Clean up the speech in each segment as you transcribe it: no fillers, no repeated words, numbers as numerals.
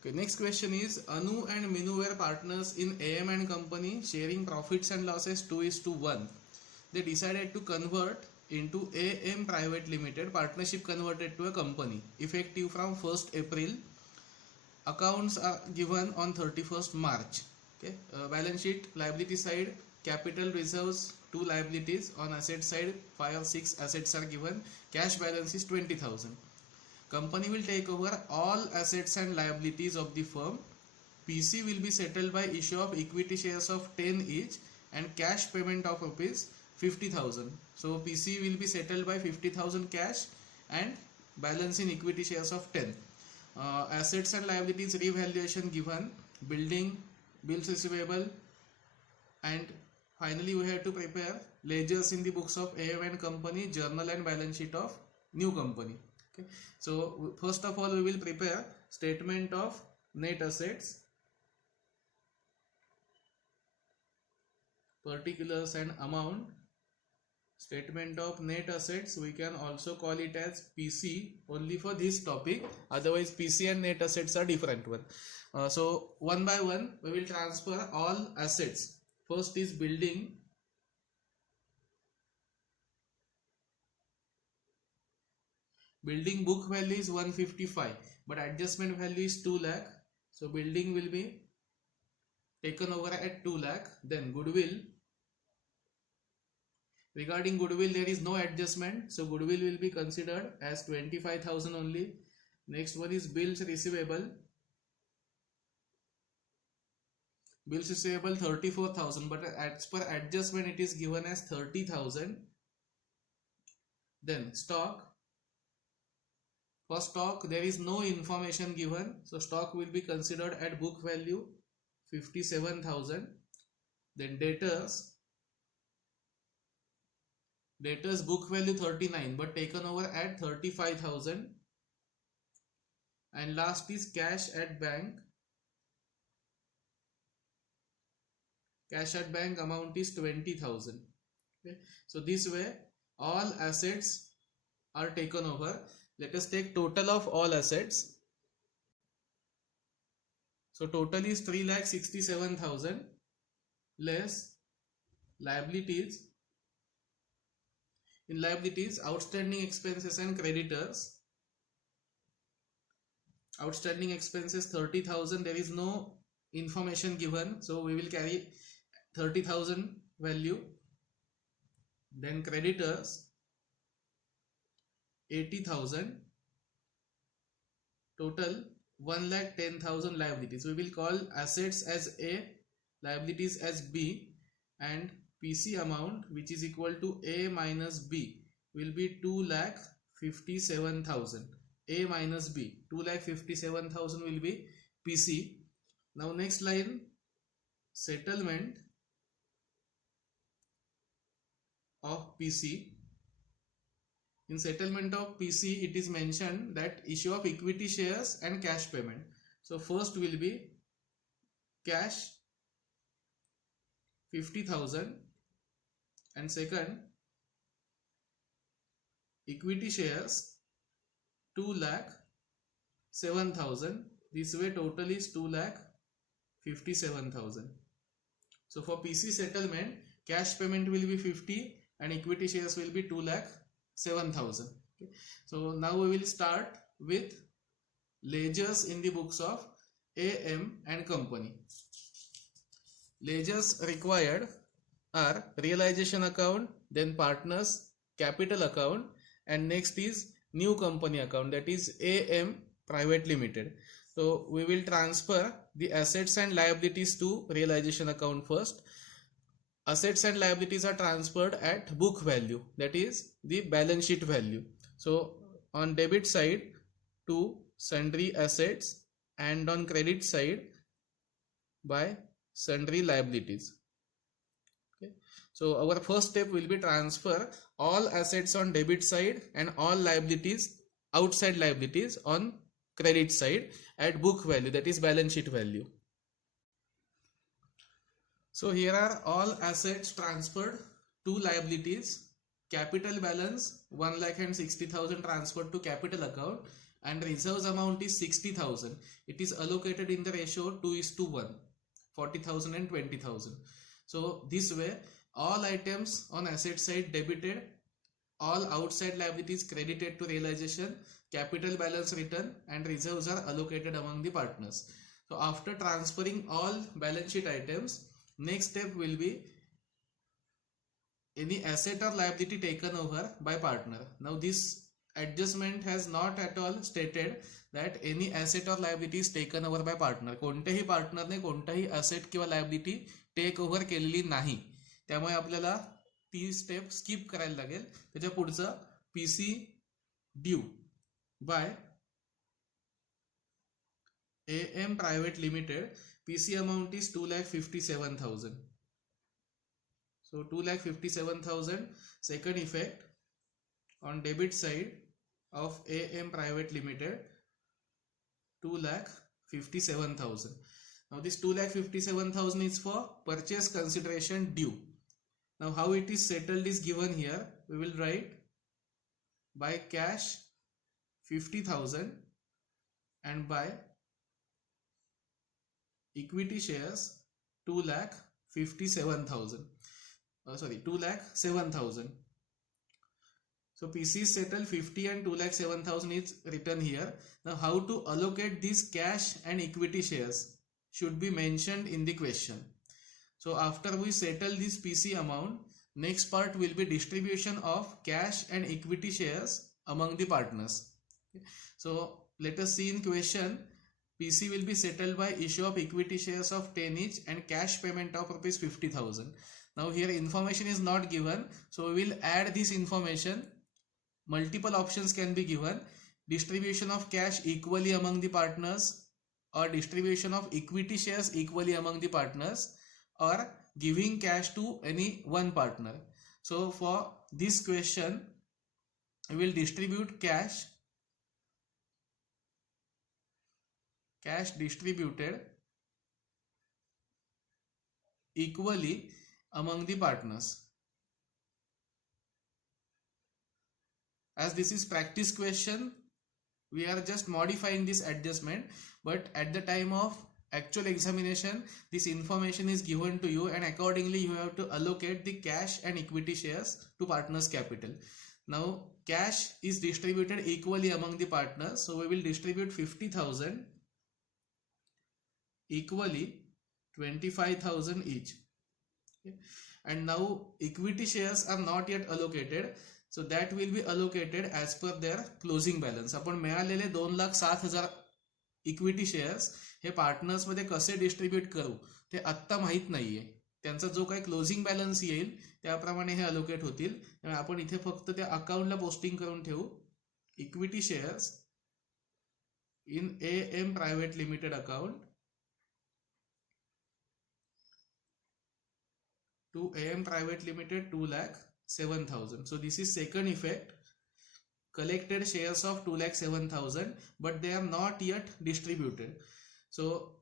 Okay, next question is Anu and Minu were partners in AM and Company, sharing profits and losses 2:1. They decided to convert into AM Private Limited. Partnership converted to a company effective from 1st April. Accounts are given on 31st March. Okay, balance sheet, liability side, capital reserves, 2 liabilities. On asset side, 5 or 6 assets are given. Cash balance is 20,000. Company will take over all assets and liabilities of the firm. PC will be settled by issue of equity shares of 10 each and cash payment of rupees 50,000. So PC will be settled by 50,000 cash and balance in equity shares of 10. Assets and liabilities revaluation given, building, bills receivable, and finally we have to prepare ledgers in the books of AM and Company, journal and balance sheet of new company. Okay, so first of all we will prepare statement of net assets, particulars and amount. Statement of net assets, we can also call it as PC only for this topic, otherwise PC and net assets are different one. So one by one we will transfer all assets. First is building. Building book value is 155 but adjustment value is 2 lakh, so building will be taken over at 2 lakh. Then goodwill, regarding goodwill there is no adjustment, so goodwill will be considered as 25,000 only. Next one is bills receivable. Bills receivable 34,000 but as per adjustment it is given as 30,000. Then stock. For stock there is no information given, so stock will be considered at book value 57,000. Then debtors book value 39 but taken over at 35,000. And last is cash at bank. Cash at bank amount is 20,000. Okay, so this way all assets are taken over. Let us take total of all assets. So total is 3,67,000 less liabilities. In liabilities, outstanding expenses and creditors. Outstanding expenses 30,000, there is no information given, so we will carry 30,000 value. Then creditors 80,000, total 1,10,000 liabilities. We will call assets as A, liabilities as B, and PC amount which is equal to A minus B will be 2,57,000. A minus B, 2,57,000 will be PC. Now next line, settlement of PC. In settlement of PC it is mentioned that issue of equity shares and cash payment. So first will be cash 50,000 and second equity shares 2,07,000. This way total is 2,57,000. So for PC settlement cash payment will be 50 and equity shares will be 2,07,000. Okay. So now we will start with ledgers in the books of AM and Company. Ledgers required are realization account, then partners capital account, and next is new company account, that is AM Private Limited. So we will transfer the assets and liabilities to realization account first. Assets and liabilities are transferred at book value, that is the balance sheet value. So on debit side to sundry assets and on credit side by sundry liabilities. Okay. So our first step will be transfer all assets on debit side and all liabilities, outside liabilities, on credit side at book value, that is balance sheet value. So here are all assets transferred, 2 liabilities, capital balance 1,60,000 transferred to capital account and reserves amount is 60,000. It is allocated in the ratio 2:1, 40,000 and 20,000. So this way all items on asset side debited, all outside liabilities credited to realization, capital balance written, and reserves are allocated among the partners. So after transferring all balance sheet items, next step will be any asset or liability taken over by partner. Now this adjustment has not at all stated that any asset or liability is taken over by partner. कोणत्याही पार्टनरने कोणताही asset किंवा liability take over केलेली नाही, त्यामुळे आपल्याला ती step skip करायला लागेल. त्याच्या पुढचं PC due by AM Private Limited, PC amount is 2,57,000. So 2,57,000. Second effect on debit side of AM Private Limited, 2,57,000. Now this 2,57,000 is for purchase consideration due. Now how it is settled is given here. We will write by cash 50,000 and by equity shares 2,57,000. 2,07,000. So PC is settled 50 and 2,07,000 is written here. Now how to allocate these cash and equity shares should be mentioned in the question. So after we settle this PC amount, next part will be distribution of cash and equity shares among the partners. So let us see in question. PC will be settled by issue of equity shares of 10 each and cash payment of rupees 50,000. Now here information is not given, so we will add this information. Multiple options can be given. Distribution of cash equally among the partners, or distribution of equity shares equally among the partners, or giving cash to any one partner. So for this question, we will distribute cash distributed equally among the partners. As this is practice question, we are just modifying this adjustment, but at the time of actual examination, this information is given to you and accordingly you have to allocate the cash and equity shares to partners' capital. Now cash is distributed equally among the partners, so we will distribute 50,000 equally 25,000 each. Okay. And now equity shares are not yet allocated, so that will be allocated as per their closing balance. आपण मिळालेले 2,07,000 equity shares हे partners मध्ये कसे distribute करू ते आत्ता माहित नाहीये. त्यांचा जो काही क्लोजिंग बॅलन्स येईल त्याप्रमाणे हे अलोकेट होतील. त्यामुळे आपण इथे फक्त त्या अकाउंटला पोस्टिंग करून ठेवू equity shares in AM private limited account to AM Private Limited 2,07,000. So this is second effect. Collected shares of 2,07,000, but they are not yet distributed. So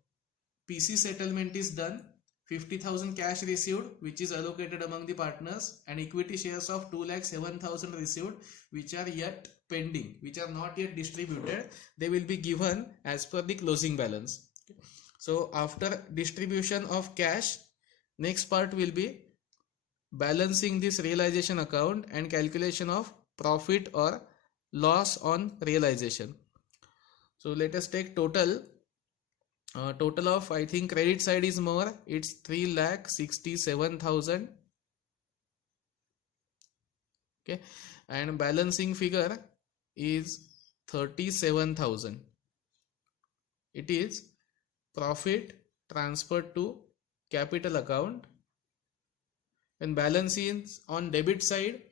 PC settlement is done. 50,000 cash received, which is allocated among the partners, and equity shares of 2,07,000 received, which are yet pending, which are not yet distributed. They will be given as per the closing balance. So after distribution of cash, next part will be balancing this realization account and calculation of profit or loss on realization. So let us take total. Total of, I think credit side is more, it's 3,67,000. Okay, and balancing figure is 37,000. It is profit transferred to capital account. When balance is on debit side,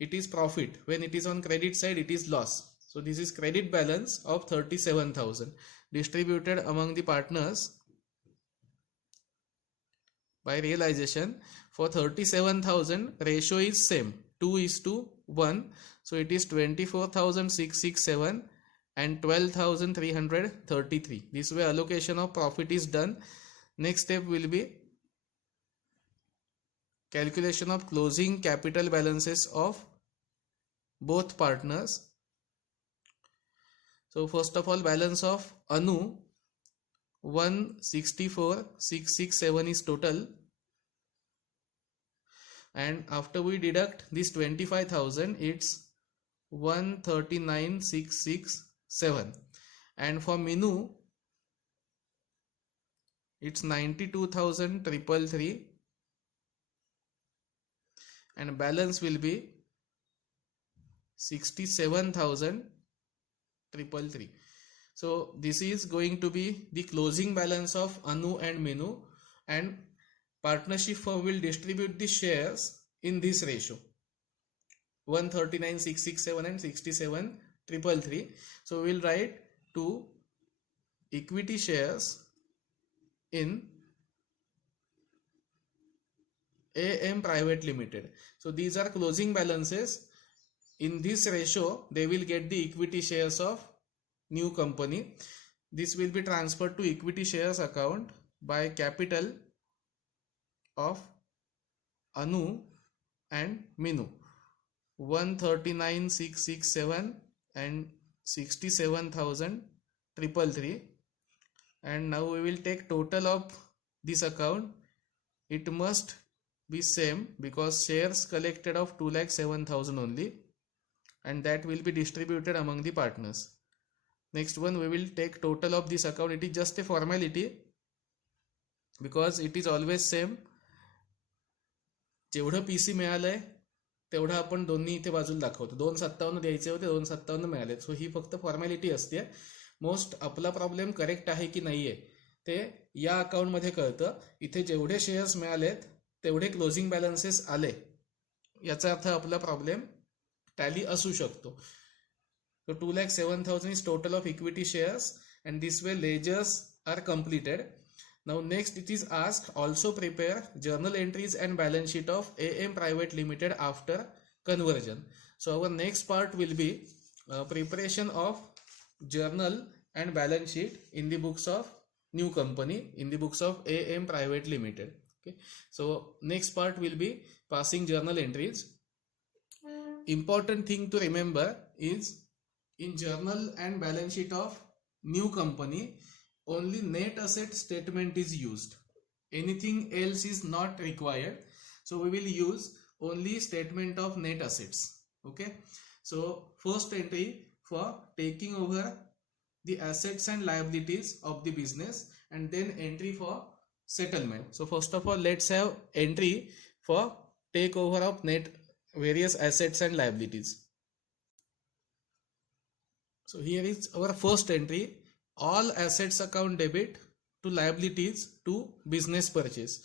it is profit. When it is on credit side, it is loss. So this is credit balance of 37,000 distributed among the partners by realization. For 37,000, ratio is same, 2:1. So it is 24,667 and 12,333. This way allocation of profit is done. Next step will be calculation of closing capital balances of both partners. So So first of all, balance of Anu 164,667 is total, and after we deduct this 25,000, it's 139,667, and for Minu it's 92,333, and balance will be 67,333. So this is going to be the closing balance of Anu and Minu, and partnership firm will distribute the shares in this ratio 139,667 and 67,333. So we will write to equity shares in AM Private Limited. So these are closing balances. In this ratio, they will get the equity shares of new company. This will be transferred to equity shares account by capital of Anu and Minu 139,667 and 67,333, and now we will take total of this account. It must be same because shares collected of 2,07,000 only, and that will be distributed among the partners. Next one, we will take total of this account. It is just a formality because it is always same. जेवढं PC मिळालंय तेवढं आपण दोन्ही इथे बाजूला दाखवतो. 257 द्यायचे होते, 257 मिळाले. सो ही फक्त फॉर्मॅलिटी असते. मोस्ट आपला प्रॉब्लेम करेक्ट आहे की नाहीये ते या अकाउंट मध्ये कळतं. इथे जेवढे शेअर्स मिळालेत तेवढे क्लोजिंग बॅलन्सेस आले, याचा अर्थ आपला प्रॉब्लेम टॅली असू शकतो. So 2,07,000 is total of equity shares, and this way ledgers are completed. Now next it is asked, also prepare journal entries and balance sheet of AM Private Limited after conversion. So our next part will be preparation of journal and balance sheet in the books of new company, in the books of AM Private Limited. Okay, so next part will be passing journal entries. Important thing to remember is in journal and balance sheet of new company, only net asset statement is used. Anything else is not required. So we will use only statement of net assets. Okay. So first entry for taking over the assets and liabilities of the business, and then entry for settlement. So first of all, let's have entry for takeover of net various assets and liabilities. So here is our first entry, all assets account debit to liabilities to business purchase.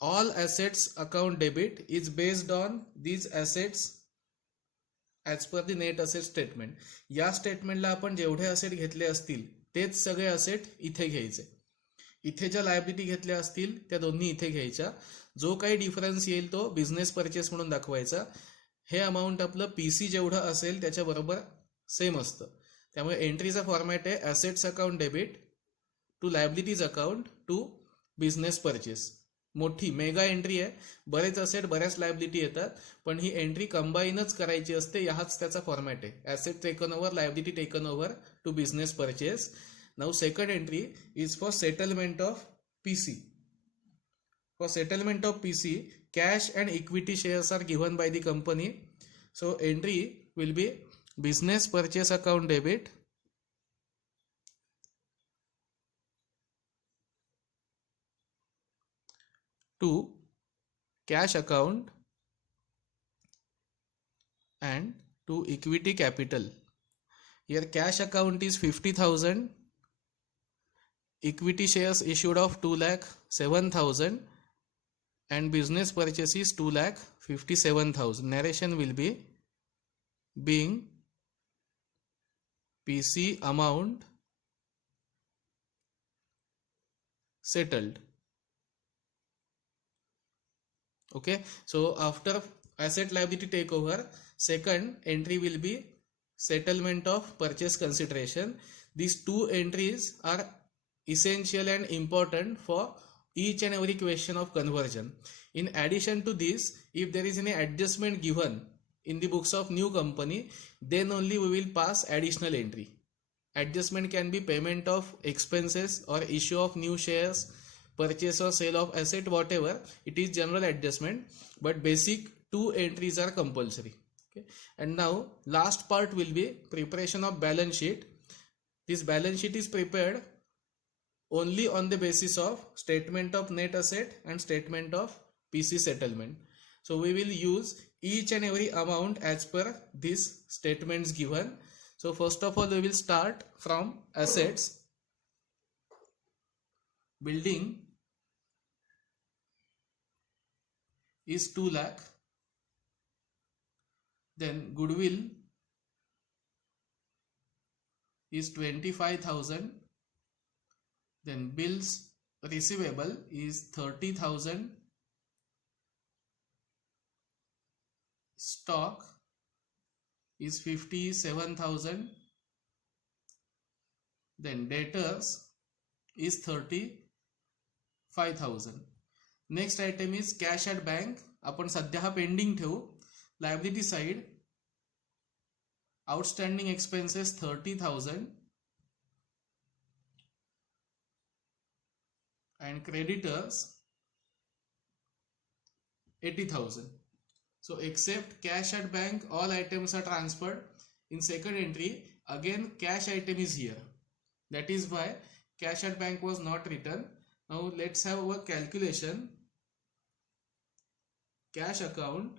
All assets account debit is based on these assets as per the net asset statement. या स्टेटमेंटला आपण जेवढे asset घेतले असतील तेच सगळे asset इथे घ्यायचे. इथे ज्या लायबिलिटी घेतल्या असतील त्या दोन्ही इथे घ्यायच्या. जो काही डिफरन्स येईल तो बिझनेस परचेस म्हणून दाखवायचा. हे अमाऊंट आपलं पीसी जेवढं असेल त्याच्या बरोबर सेम असतं. त्यामुळे एंट्रीचा फॉर्मॅट आहे assets account debit to liabilities account to business purchase. मोठी मेगा एंट्री आहे. बरेच असेट बऱ्याच लायबिलिटी येतात, पण ही एंट्री कंबाईनच करायची असते. याच त्याचा फॉर्मॅट आहे. Asset taken over, liability taken over to business purchase. Now second entry is for settlement of PC. For settlement of PC, cash and equity shares are given by the company. So entry will be business purchase account debit to cash account and to equity capital. Here cash account is 50,000, equity shares issued of 2,07,000, and business purchase is 2,57,000. Narration will be being PC amount settled. Okay, so after asset liability takeover, second entry will be settlement of purchase consideration. These two entries are essential and important for each and every question of conversion. In addition to this, if there is any adjustment given in the books of new company, then only we will pass additional entry. Adjustment can be payment of expenses or issue of new shares, purchase or sale of asset, whatever. It is general adjustment, but basic 2 entries are compulsory. Okay. And now last part will be preparation of balance sheet. This balance sheet is prepared only on the basis of statement of net asset and statement of PC settlement. So we will use each and every amount as per these statements given. So first of all, we will start from assets. Building is 2 lakh. Then goodwill is 25,000. Then bills receivable is 30,000. Stock is 57,000. Then debtors is 35,000. Next item is cash at bank. आपण सध्या हा pending ठेवू. Liability side, outstanding expenses 30,000 and creditors 80,000. So except cash at bank, all items are transferred. In second entry, again cash item is here. That is why cash at bank was not written. Now let's have our calculation. Cash account.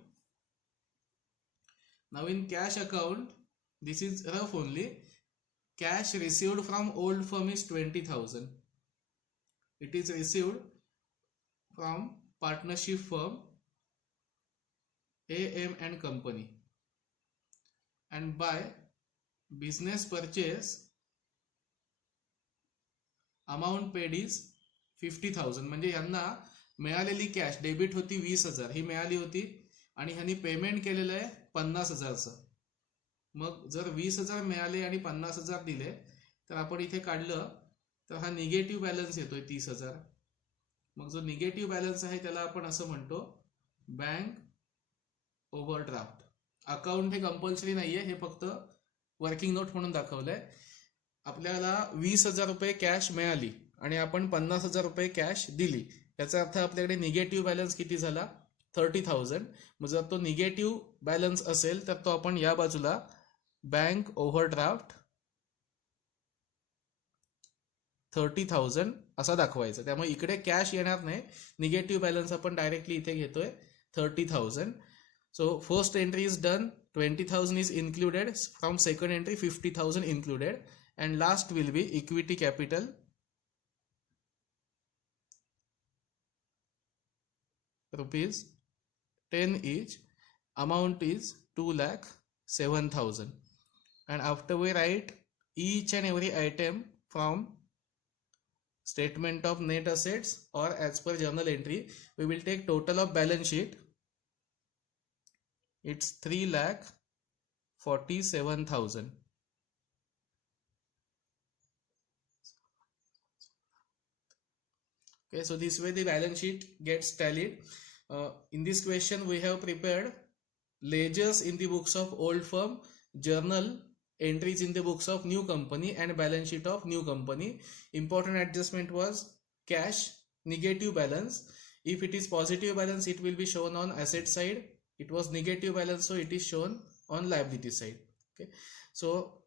Now in cash account, this is rough only. Cash received from old firm is 20,000. It is received from partnership firm AM and Company. And by business purchase, amount paid is 50,000. म्हणजे यांना मिळालेली cash debit होती 20,000, ही मिळाली होती आणि ह्यांनी payment केलेलं आहे 50,000चं. मग जर 20,000 मिळाले आणि 50,000 दिले तर आपण इथे काढलं तर हा निगेटिव्ह बॅलन्स येतोय 30,000. मग जो निगेटिव्ह बॅलन्स आहे त्याला आपण असं म्हणतो बँक ओव्हरड्राफ्ट. अकाउंट हे कंपल्सरी नाहीये, हे फक्त वर्किंग नोट म्हणून दाखवलंय. आपल्याला 20,000 रुपये कॅश मिळाली आणि आपण 50,000 रुपये कॅश दिली, याचा अर्थ आपल्याकडे निगेटिव्ह बॅलन्स किती झाला 30,000. मग जर तो निगेटिव्ह बॅलन्स असेल तर तो आपण या बाजूला बँक ओव्हरड्राफ्ट 30,000 असा दाखवायचा. त्यामुळे इकडे कॅश येणार नाही, निगेटिव्ह बॅलन्स आपण डायरेक्टली इथे घेतोय 30,000. So first entry is done, 20,000 is included. From second entry 50,000 included, and last will be equity capital rupees 10 each. Amount is 2,07,000. And after we write each and every item from statement of net assets or as per journal entry, we will take total of balance sheet. It's 3,47,000. Okay, so this way the balance sheet gets tallied. In this question we have prepared ledgers in the books of old firm, journal entries in the books of new company, and balance sheet of new company. Important adjustment was cash negative balance. If it is positive balance, it will be shown on asset side. It was negative balance, so it is shown on liability side. Okay, so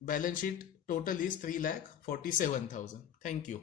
balance sheet total is 3,47,000. Thank you.